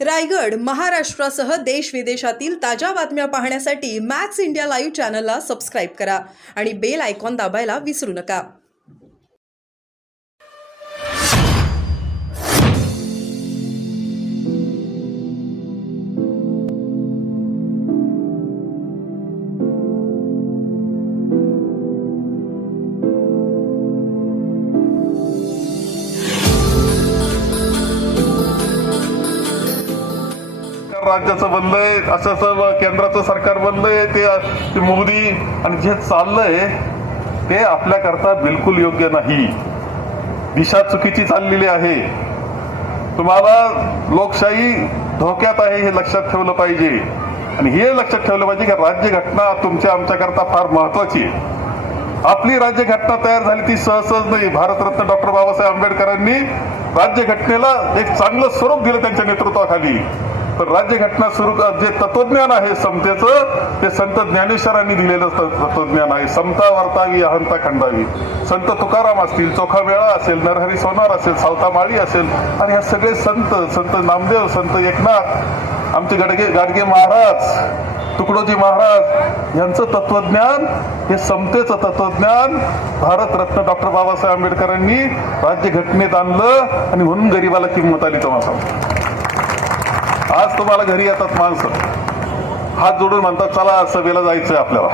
रायगड, महाराष्ट्रासह देश विदेशातील ताज्या बातम्या पाहण्यासाठी मॅक्स इंडिया लाईव्ह चॅनलला सबस्क्राईब करा आणि बेल आयकॉन दाबायला विसरू नका. राज्याचं बनलंय, असं केंद्राचं सरकार बनलंय, ते मोदी आणि जे चाललंय ते आपल्याकरता बिलकुल योग्य नाही. दिशा चुकीची चाललेली आहे. तुम्हाला लोकशाही धोक्यात आहे हे लक्षात ठेवलं पाहिजे. आणि हे लक्षात ठेवलं पाहिजे की राज्यघटना तुमच्या आमच्याकरता फार महत्वाची आहे. आपली राज्यघटना तयार झाली ती सहज नाही. भारतरत्न डॉक्टर बाबासाहेब आंबेडकरांनी राज्यघटनेला एक चांगलं स्वरूप दिलं त्यांच्या नेतृत्वाखाली. पण राज्यघटना सुरू जे तत्वज्ञान आहे समतेचं, ते संत ज्ञानेश्वरांनी दिलेलं तत्वज्ञान आहे. समता वर्तावी, अहंता खंडावी. संत तुकाराम असतील, चोखा वेळा असेल, नरहरी सोनार असेल, सावता माळी असेल, आणि हे सगळे संत नामदेव, संत एकनाथ, आमचे गाडगे महाराज, तुकडोजी महाराज यांचं तत्वज्ञान, हे समतेचं तत्वज्ञान भारतरत्न डॉक्टर बाबासाहेब आंबेडकरांनी राज्यघटनेत आणलं. आणि म्हणून गरीबाला किंमत आली. तुम्हाला आज तुम्हाला घरी येतात माणसं, हात जोडून म्हणतात चला सभेला जायचंय आपल्याला.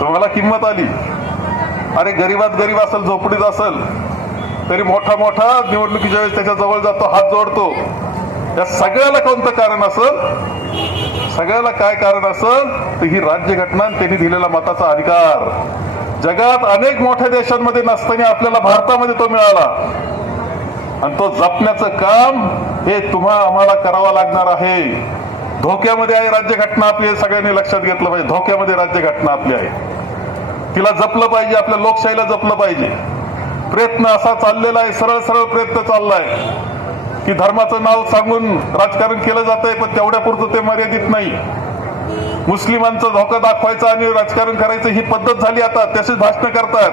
तुम्हाला किंमत आली. अरे गरीबात गरीब असेल, झोपडीत असेल, तरी मोठा निवडणुकीच्या वेळेस त्याच्या जवळ जातो, हात जोडतो. या सगळ्याला कोणतं कारण असेल? सगळ्याला काय कारण असेल तर ही राज्यघटना, त्यांनी दिलेला मताचा अधिकार. जगात अनेक मोठ्या देशांमध्ये नसताना आपल्याला भारतामध्ये तो मिळाला. आणि तो जपण्याचं काम हे आम्हाला करावं लागणार आहे. धोक्यामध्ये आहे राज्यघटना आपली, सगळ्यांनी लक्षात घेतलं पाहिजे. धोक्यामध्ये राज्यघटना आपली आहे. तिला जपलं पाहिजे, आपल्या लोकशाहीला जपलं पाहिजे. प्रयत्न असा चाललेला आहे, सरळ प्रयत्न चाललाय की धर्माचं नाव सांगून राजकारण केलं जातंय, पण तेवढ्या पुरतं ते मर्यादित नाही. मुस्लिमांचा धोका दाखवायचा आणि राजकारण करायचं ही पद्धत झाली. आता तसेच भाषण करतात.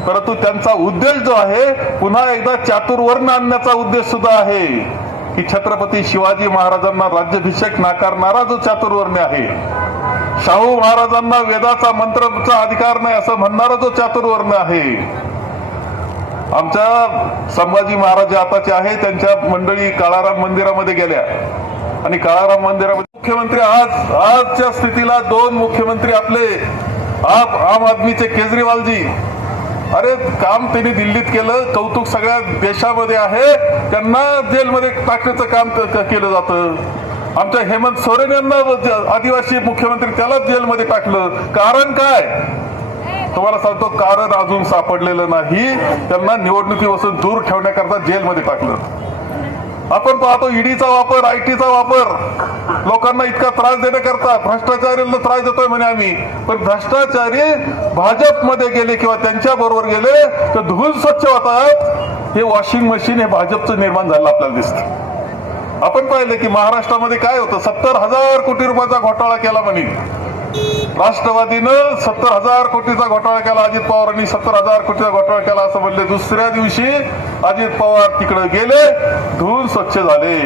परंतु त्यांचा उद्देश जो आहे, पुन्हा एकदा चातुर्वर्ण आणण्याचा उद्देश सुद्धा आहे. की छत्रपती शिवाजी महाराजांना राज्याभिषेक नाकारणारा जो चातुर्वर्ण आहे, शाहू महाराजांना वेदाचा मंत्राचा अधिकार नाही असं म्हणणारा जो चातुर्वर्ण आहे. आमच्या संभाजी महाराज आताचे आहे, त्यांच्या मंडळी काळाराम मंदिरामध्ये गेल्या. आणि काळाराम मंदिरामध्ये मुख्यमंत्री आजच्या स्थितीला 2 मुख्यमंत्री आपले आम आदमीचे केजरीवालजी, अरे काम त्यांनी दिल्लीत केलं, कौतुक सगळ्या देशामध्ये आहे. त्यांना जेलमध्ये टाकण्याचं काम केलं जातं. आमच्या हेमंत सोरेन यांना आदिवासी मुख्यमंत्री, त्याला जेलमध्ये टाकलं. कारण काय? तुम्हाला सांगतो, कारण अजून सापडलेलं नाही. त्यांना निवडणुकीपासून दूर ठेवण्याकरता जेलमध्ये टाकलं. आपण पाहतो ईडीचा वापर, आयटीचा वापर लोकांना इतका त्रास देण्याकरता. भ्रष्टाचाऱ्यांना त्रास देतोय म्हणे आम्ही, पण भ्रष्टाचारी भाजपमध्ये गेले किंवा त्यांच्या बरोबर गेले तर धुवून स्वच्छ होतात. हे वॉशिंग मशीन हे भाजपचं निर्माण झालं आपल्याला दिसतं. आपण पाहिलं की महाराष्ट्रामध्ये काय होतं, 70,000 कोटी रुपयाचा घोटाळा केला म्हणे राष्ट्रवादीनं. 70,000 कोटीचा घोटाळा केला. अजित पवारांनी 70,000 कोटीचा घोटाळा केला असं म्हणले. दुसऱ्या दिवशी अजित पवार तिकडे गेले, धुवून स्वच्छ झाले.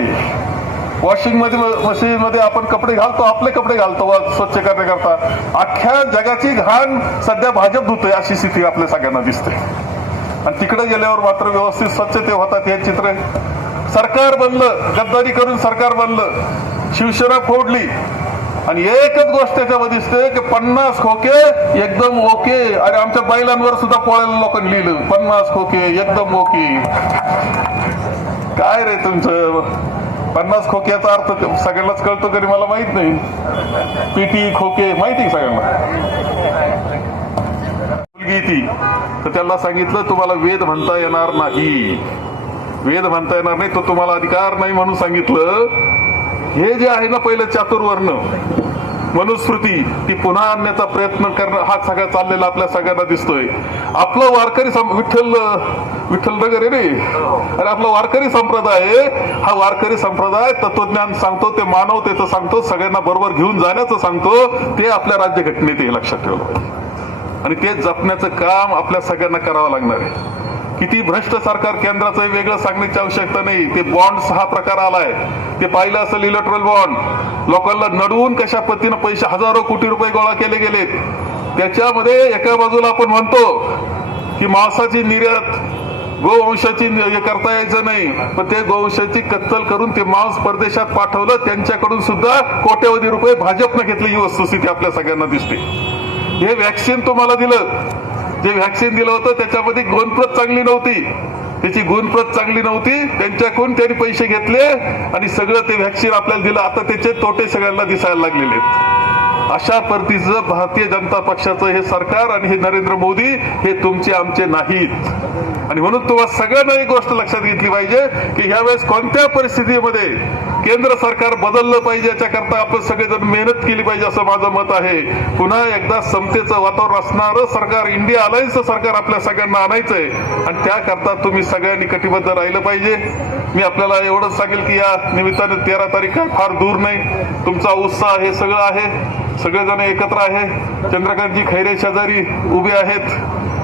वॉशिंग मशीन मध्ये आपण कपडे घालतो, आपले कपडे घालतो स्वच्छ करण्याकरता. अख्ख्या जगाची घाण सध्या भाजप धुतोय अशी स्थिती आपल्या सगळ्यांना दिसते. आणि तिकडे गेल्यावर मात्र व्यवस्थित स्वच्छते होतात. हे चित्र सरकार बनलं, गद्दारी करून सरकार बनलं, शिवसेना फोडली. आणि एकच गोष्ट त्याच्यामध्ये दिसते की 50 खोके एकदम ओके. अरे आमच्या बैलांवर सुद्धा पोळ्याला लोकांनी लिहिलं 50 खोके एकदम ओके. काय रे तुमचं 50 खोक्याचा अर्थ सगळ्यांनाच कळतो कधी मला माहित नाही. पीटी खोके माहिती सगळ्यांना. मुलगी ती तर त्याला सांगितलं तुम्हाला वेद म्हणता येणार नाही, वेद म्हणता येणार नाही, तो तुम्हाला अधिकार नाही म्हणून सांगितलं. हे जे आहे ना पहिलं चातुर्वर्ण मनुस्मृती, ती पुन्हा आणण्याचा प्रयत्न करणं हा सगळा चाललेला आपल्या सगळ्यांना दिसतोय. आपलं वारकरी विठ्ठल नगर आहे रे, अरे आपला वारकरी संप्रदाय, हा वारकरी संप्रदाय तत्वज्ञान सांगतो, ते मानवतेचं सांगतो, सगळ्यांना बरोबर घेऊन जाण्याचं सांगतो. ते आपल्या राज्यघटनेत हे लक्षात ठेवलं पाहिजे. आणि ते जपण्याचं काम आपल्या सगळ्यांना करावं लागणार आहे. किती भ्रष्ट सरकार केंद्राचं आहे वेगळं सांगण्याची आवश्यकता नाही. ते बॉन्ड 6 प्रकार आलाय, ते पाहिलं असेल. इलेक्ट्रल बॉन्ड लोकांना नडवून कशा पद्धतीनं पैसे हजारो कोटी रुपये गोळा केले गेलेत. त्याच्यामध्ये एका बाजूला आपण म्हणतो की मांसाची निर्यात गोवंशाची करता यायचं नाही, पण ते गोवंशाची कत्तल करून ते मांस परदेशात पाठवलं. त्यांच्याकडून सुद्धा कोट्यवधी रुपये भाजपनं घेतली ही वस्तुस्थिती आपल्या सगळ्यांना दिसते. हे वॅक्सिन तुम्हाला दिलं, जे वॅक्सिन दिलं होतं त्याच्यामध्ये गुणप्रत चांगली नव्हती, त्याची गुणप्रत चांगली नव्हती, त्यांच्याकडून त्यांनी पैसे घेतले आणि सगळं ते वॅक्सिन आपल्याला दिलं. आता त्याचे तोटे सगळ्यांना दिसायला लागलेले आहेत. अशा पद्धतीचं भारतीय जनता पक्षाचं हे सरकार आणि हे नरेंद्र मोदी हे तुमचे आमचे नाहीत. आणि म्हणून तुम्हाला सगळ्यांना एक गोष्ट लक्षात घेतली पाहिजे की यावेळेस कोणत्या परिस्थितीमध्ये केंद्र सरकार बदललं पाहिजे याच्याकरता आपण सगळेजण मेहनत केली पाहिजे असं माझं मत आहे. पुन्हा एकदा समतेचं वातावरण असणारं सरकार, इंडिया अलायन्सचं सरकार आपल्या सगळ्यांना आणायचंय आणि त्याकरता तुम्ही सगळ्यांनी कटिबद्ध राहिलं पाहिजे. मी आपल्याला एवढंच सांगेल की या निमित्ताने 13 तारीख काय फार दूर नाही. तुमचा उत्साह हे सगळं आहे, सगळेजण एकत्र आहे. चंद्रकांतजी खैरे शेजारी उभे आहेत.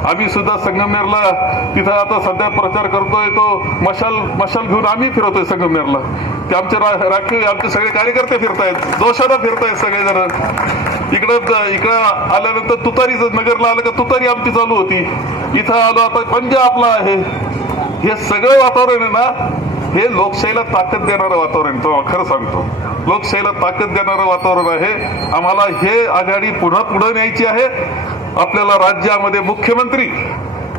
आम्ही सुद्धा संगमनेरला तिथं आता सध्या प्रचार करतोय, तो मशाल घेऊन आम्ही फिरतोय संगमनेरला. ते आमचे राखीव आमचे सगळे कार्यकर्ते फिरतायत, जोशाला फिरतायत सगळेजण. इकडं आल्यानंतर तुतारीच नगरला आलं का तुतारी आमची चालू होती. इथं आलो आता पंजा आपला आहे. हे सगळं वातावरण आहे ना, हे लोकशाहीला ताकद देणारं वातावरण. तो खरं सांगतो, लोकशाहीला ताकद देणारं वातावरण आहे. आम्हाला हे आघाडी पुन्हा पुढे न्यायची आहे. आपल्याला राज्यामध्ये मुख्यमंत्री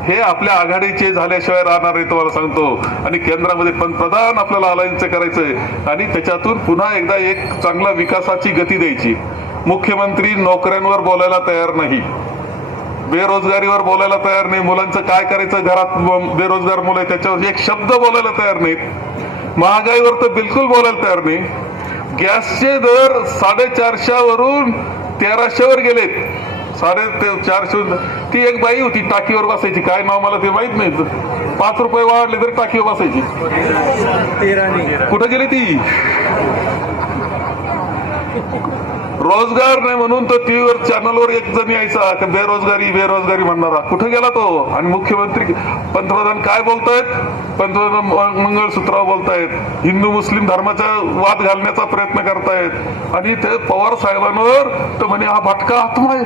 हे आपल्या आघाडीचे झाल्याशिवाय राहणार नाही तुम्हाला सांगतो. आणि केंद्रामध्ये पंतप्रधान आपल्याला अलायन्स करायचंय आणि त्याच्यातून पुन्हा एकदा एक चांगला विकासाची गती द्यायची. मुख्यमंत्री नोकऱ्यांवर बोलायला तयार नाही, बेरोजगारीवर बोलायला तयार नाही, मुलांचं काय करायचं, घरात बेरोजगार मुलं आहे त्याच्यावर एक शब्द बोलायला तयार नाहीत, महागाईवर तर बिलकुल बोलायला तयार नाही. गॅसचे दर 450 वरून 1300 वर गेलेत. 450. ती एक बाई होती टाकीवर बसायची, काय नाव मला ते माहित नाही. 5 रुपये वाढले तरी टाकीवर बसायची. कुठे गेली ती? रोजगार नाही म्हणून तो टीव्हीवर चॅनलवर एक जण यायचा बेरोजगारी म्हणणारा. कुठे गेला तो? आणि मुख्यमंत्री पंतप्रधान काय बोलतायत? पंतप्रधान मंगळसूत्रावर बोलतायत, हिंदू मुस्लिम धर्माचा वाद घालण्याचा प्रयत्न करतायत. आणि ते पवार साहेबांवर तर म्हणे हा भटका आत्मा आहे.